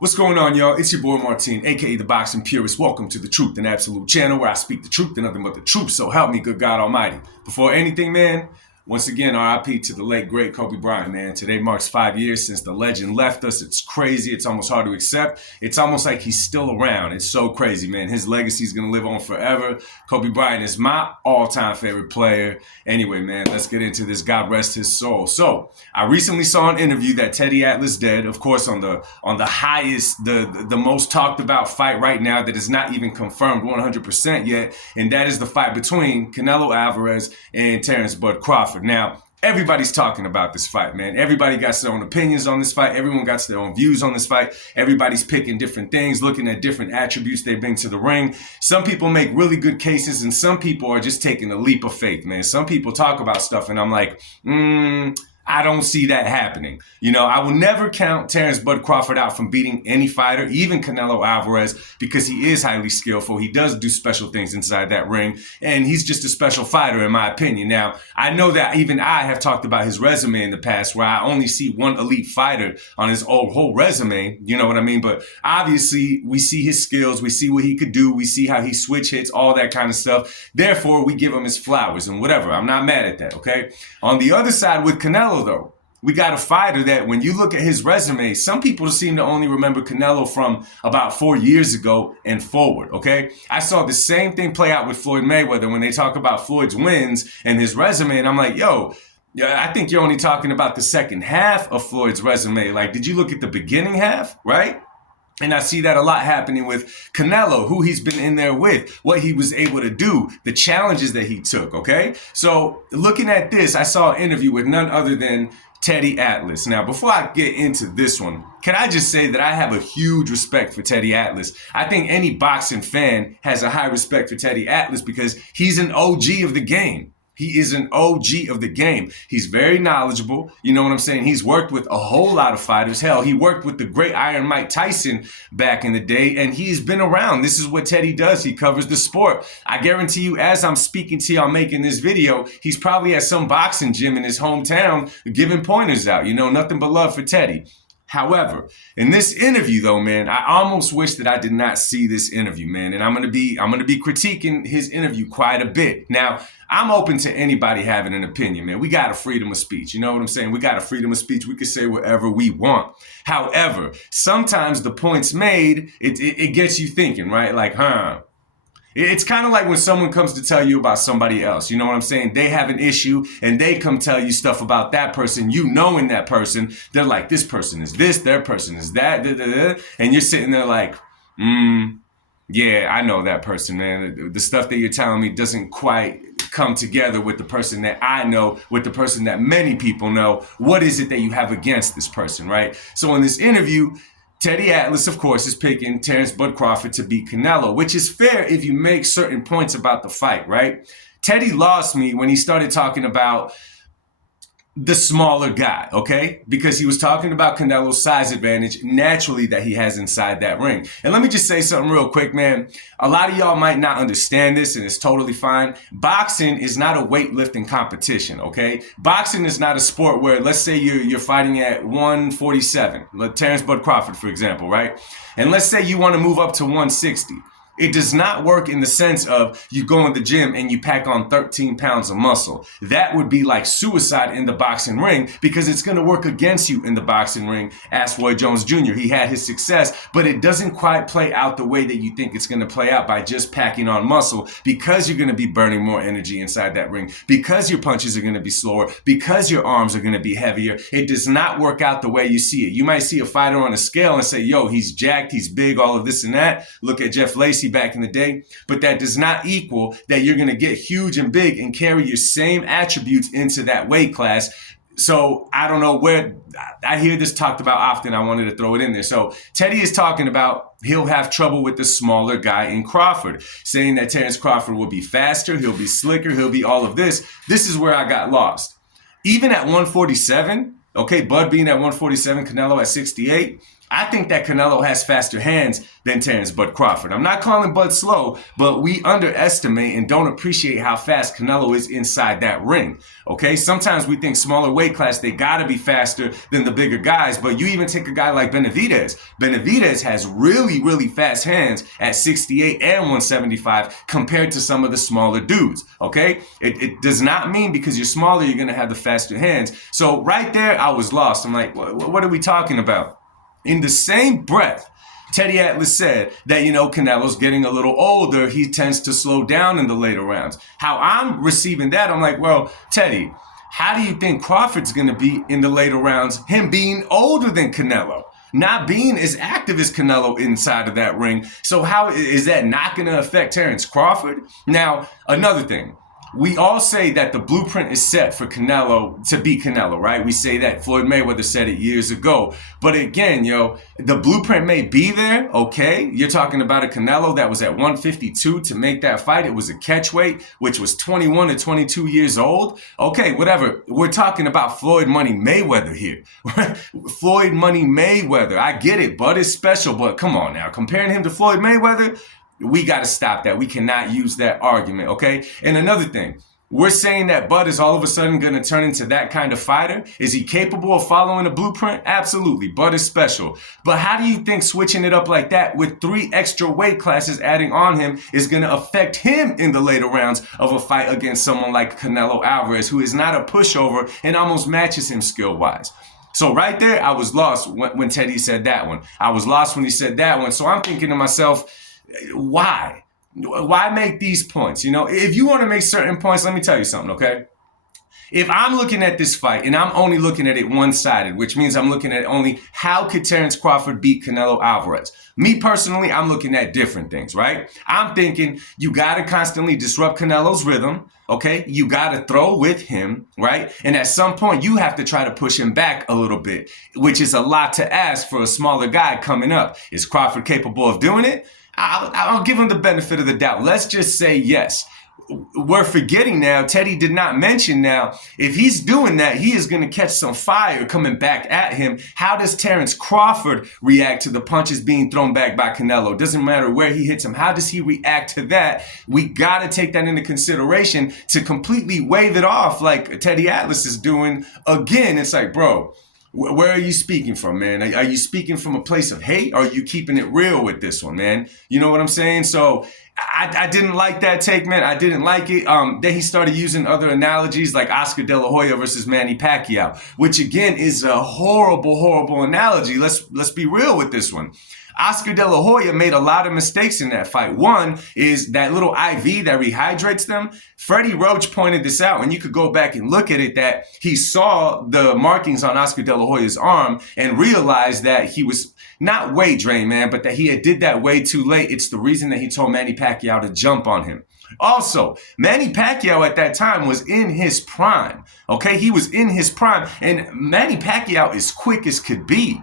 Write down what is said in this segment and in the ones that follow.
What's going on, y'all? It's your boy Martin, aka the Boxing Purist. Welcome to the Truth and Absolute channel where I speak the truth and nothing but the truth. So help me, good God Almighty. Before anything, man, once again, RIP to the late, great Kobe Bryant, man. Today marks 5 years since the legend left us. It's crazy. It's almost hard to accept. It's almost like he's still around. It's so crazy, man. His legacy is going to live on forever. Kobe Bryant is my all-time favorite player. Anyway, man, let's get into this. God rest his soul. So, I recently saw an interview that Teddy Atlas did, of course, on the highest, the most talked about fight right now that is not even confirmed 100% yet, and that is the fight between Canelo Alvarez and Terrence Bud Crawford. Now, everybody's talking about this fight, man. Everybody got their own opinions on this fight. Everyone got their own views on this fight. Everybody's picking different things, looking at different attributes they bring to the ring. Some people make really good cases, and some people are just taking a leap of faith, man. Some people talk about stuff, and I'm like, I don't see that happening. You know, I will never count Terrence Bud Crawford out from beating any fighter, even Canelo Alvarez, because he is highly skillful. He does do special things inside that ring, and he's just a special fighter, in my opinion. Now, I know that even I have talked about his resume in the past, where I only see one elite fighter on his whole resume, you know what I mean? But obviously, we see his skills, we see what he could do, we see how he switch hits, all that kind of stuff. Therefore, we give him his flowers and whatever. I'm not mad at that, okay? On the other side with Canelo, though, we got a fighter that when you look at his resume, some people seem to only remember Canelo from about 4 years ago and forward, okay? I saw the same thing play out with Floyd Mayweather when they talk about Floyd's wins and his resume, and I'm like, yo, I think you're only talking about the second half of Floyd's resume. Like, did you look at the beginning half, right? And I see that a lot happening with Canelo, who he's been in there with, what he was able to do, the challenges that he took, okay? So looking at this, I saw an interview with none other than Teddy Atlas. Now, before I get into this one, can I just say that I have a huge respect for Teddy Atlas. I think any boxing fan has a high respect for Teddy Atlas because he's an OG of the game. He is an OG of the game. He's very knowledgeable. You know what I'm saying? He's worked with a whole lot of fighters. Hell, he worked with the great Iron Mike Tyson back in the day, and he's been around. This is what Teddy does. He covers the sport. I guarantee you, as I'm speaking to y'all making this video, he's probably at some boxing gym in his hometown giving pointers out. You know, nothing but love for Teddy. However, in this interview, though, man, I almost wish that I did not see this interview, man. And I'm gonna be critiquing his interview quite a bit. Now, I'm open to anybody having an opinion, man. We got a freedom of speech. You know what I'm saying? We got a freedom of speech. We can say whatever we want. However, sometimes the points made, it gets you thinking, right? Like, it's kind of like when someone comes to tell you about somebody else. You know what I'm saying? They have an issue and they come tell you stuff about that person. You knowing that person, they're like, this person is this, their person is that, and you're sitting there like, yeah, I know that person, man. The stuff that you're telling me doesn't quite come together with the person that I know, with the person that many people know. What is it that you have against this person, right? So in this interview, Teddy Atlas, of course, is picking Terrence Bud Crawford to beat Canelo, which is fair if you make certain points about the fight, right? Teddy lost me when he started talking about the smaller guy, okay? Because he was talking about Canelo's size advantage naturally that he has inside that ring. And let me just say something real quick, man. A lot of y'all might not understand this, and it's totally fine. Boxing is not a weightlifting competition, okay? Boxing is not a sport where, let's say you're fighting at 147, like Terrence Bud Crawford, for example, right? And let's say you want to move up to 160. It does not work in the sense of you go in the gym and you pack on 13 pounds of muscle. That would be like suicide in the boxing ring because it's going to work against you in the boxing ring. Ask Roy Jones Jr. He had his success, but it doesn't quite play out the way that you think it's going to play out by just packing on muscle because you're going to be burning more energy inside that ring, because your punches are going to be slower, because your arms are going to be heavier. It does not work out the way you see it. You might see a fighter on a scale and say, yo, he's jacked, he's big, all of this and that. Look at Jeff Lacey back in the day, but that does not equal that you're going to get huge and big and carry your same attributes into that weight class. So I don't know where I hear this talked about often. I wanted to throw it in there. So Teddy is talking about he'll have trouble with the smaller guy in Crawford, saying that Terrence Crawford will be faster, he'll be slicker, he'll be all of this. This is where I got lost. Even at 147, okay, Bud being at 147, Canelo at 68, I think that Canelo has faster hands than Terrence Bud Crawford. I'm not calling Bud slow, but we underestimate and don't appreciate how fast Canelo is inside that ring. Okay, sometimes we think smaller weight class, they gotta be faster than the bigger guys, but you even take a guy like Benavidez. Benavidez has really, really fast hands at 68 and 175 compared to some of the smaller dudes. Okay, it does not mean because you're smaller, you're gonna have the faster hands. So right there, I was lost. I'm like, what are we talking about? In the same breath, Teddy Atlas said that, Canelo's getting a little older. He tends to slow down in the later rounds. How I'm receiving that, I'm like, well, Teddy, how do you think Crawford's going to be in the later rounds, him being older than Canelo? Not being as active as Canelo inside of that ring. So how is that not going to affect Terrence Crawford? Now, another thing. We all say that the blueprint is set for Canelo to be Canelo, right? We say that. Floyd Mayweather said it years ago. But again, the blueprint may be there, okay? You're talking about a Canelo that was at 152 to make that fight. It was a catch weight, which was 21 to 22 years old. Okay, whatever. We're talking about Floyd Money Mayweather here. Floyd Money Mayweather. I get it. Bud is special, but come on now. Comparing him to Floyd Mayweather, we got to stop that. We cannot use that argument, okay? And another thing, we're saying that Bud is all of a sudden going to turn into that kind of fighter. Is he capable of following a blueprint? Absolutely. Bud is special. But how do you think switching it up like that with 3 extra weight classes adding on him is going to affect him in the later rounds of a fight against someone like Canelo Alvarez, who is not a pushover and almost matches him skill-wise? So right there, I was lost when Teddy said that one. I was lost when he said that one. So I'm thinking to myself, why? Why make these points? If you want to make certain points, let me tell you something, okay? If I'm looking at this fight and I'm only looking at it one-sided, which means I'm looking at only how could Terrence Crawford beat Canelo Alvarez? Me personally, I'm looking at different things, right? I'm thinking you got to constantly disrupt Canelo's rhythm, okay? You got to throw with him, right? And at some point, you have to try to push him back a little bit, which is a lot to ask for a smaller guy coming up. Is Crawford capable of doing it? I'll give him the benefit of the doubt. Let's just say yes. We're forgetting now, Teddy did not mention now, if he's doing that, he is going to catch some fire coming back at him. How does Terrence Crawford react to the punches being thrown back by Canelo? Doesn't matter where he hits him. How does he react to that? We got to take that into consideration to completely wave it off like Teddy Atlas is doing. Again, it's like, bro, where are you speaking from, man? Are you speaking from a place of hate? Or are you keeping it real with this one, man? You know what I'm saying? So I didn't like that take, man. I didn't like it. Then he started using other analogies like Oscar De La Hoya versus Manny Pacquiao, which again is a horrible, horrible analogy. Let's be real with this one. Oscar De La Hoya made a lot of mistakes in that fight. One is that little IV that rehydrates them. Freddie Roach pointed this out, and you could go back and look at it, that he saw the markings on Oscar De La Hoya's arm and realized that he was not weight drained, man, but that he did that way too late. It's the reason that he told Manny Pacquiao to jump on him. Also, Manny Pacquiao at that time was in his prime, okay? He was in his prime, and Manny Pacquiao is quick as could be.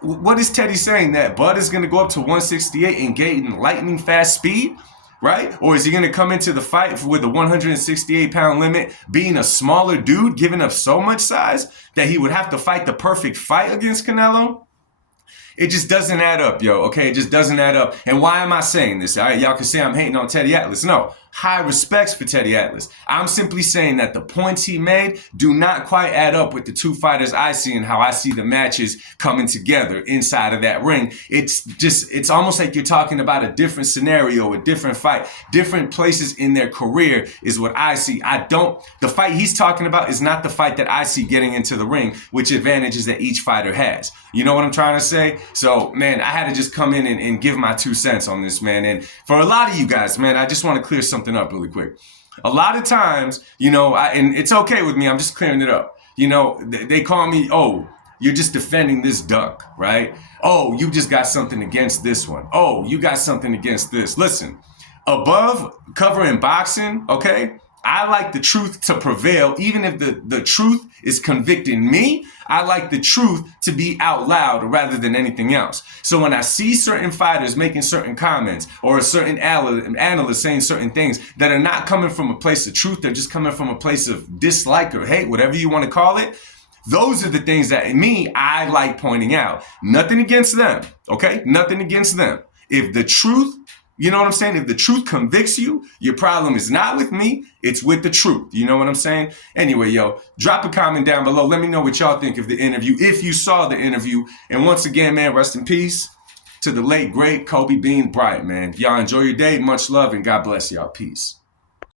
What is Teddy saying? That Bud is going to go up to 168 and gain lightning fast speed, right? Or is he going to come into the fight with the 168-pound limit, being a smaller dude, giving up so much size that he would have to fight the perfect fight against Canelo? It just doesn't add up, yo, okay? It just doesn't add up. And why am I saying this? All right, y'all can say I'm hating on Teddy Atlas. No, high respects for Teddy Atlas. I'm simply saying that the points he made do not quite add up with the two fighters I see and how I see the matches coming together inside of that ring. It's almost like you're talking about a different scenario, a different fight, different places in their career is what I see. The fight he's talking about is not the fight that I see getting into the ring, which advantages that each fighter has. You know what I'm trying to say? So, man, I had to just come in and give my 2 cents on this, man. And for a lot of you guys, man, I just want to clear something up really quick. A lot of times, and it's okay with me, I'm just clearing it up. They call me, oh, you're just defending this duck, right? Oh, you just got something against this one. Oh, you got something against this. Listen, above cover in boxing, okay? I like the truth to prevail, even if the truth is convicting me. I like the truth to be out loud rather than anything else. So when I see certain fighters making certain comments or a certain analyst saying certain things that are not coming from a place of truth, they're just coming from a place of dislike or hate, whatever you want to call it, Those are the things that I like pointing out. Nothing against them, okay? Nothing against them. If the truth, you know what I'm saying? If the truth convicts you, your problem is not with me, it's with the truth. You know what I'm saying? Anyway, yo, drop a comment down below. Let me know what y'all think of the interview, if you saw the interview. And once again, man, rest in peace to the late, great Kobe Bryant, man. Y'all enjoy your day. Much love, and God bless y'all. Peace.